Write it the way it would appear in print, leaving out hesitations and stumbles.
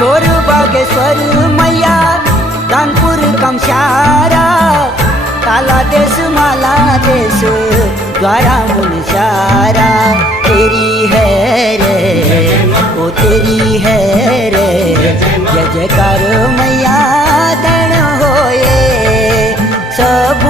छोर बागेश्वर मैया कानपुर कमशारा काला देश माला देश द्वारा मुनशारा तेरी है रे ओ तेरी है रे जय जयकार मैया धन होए सब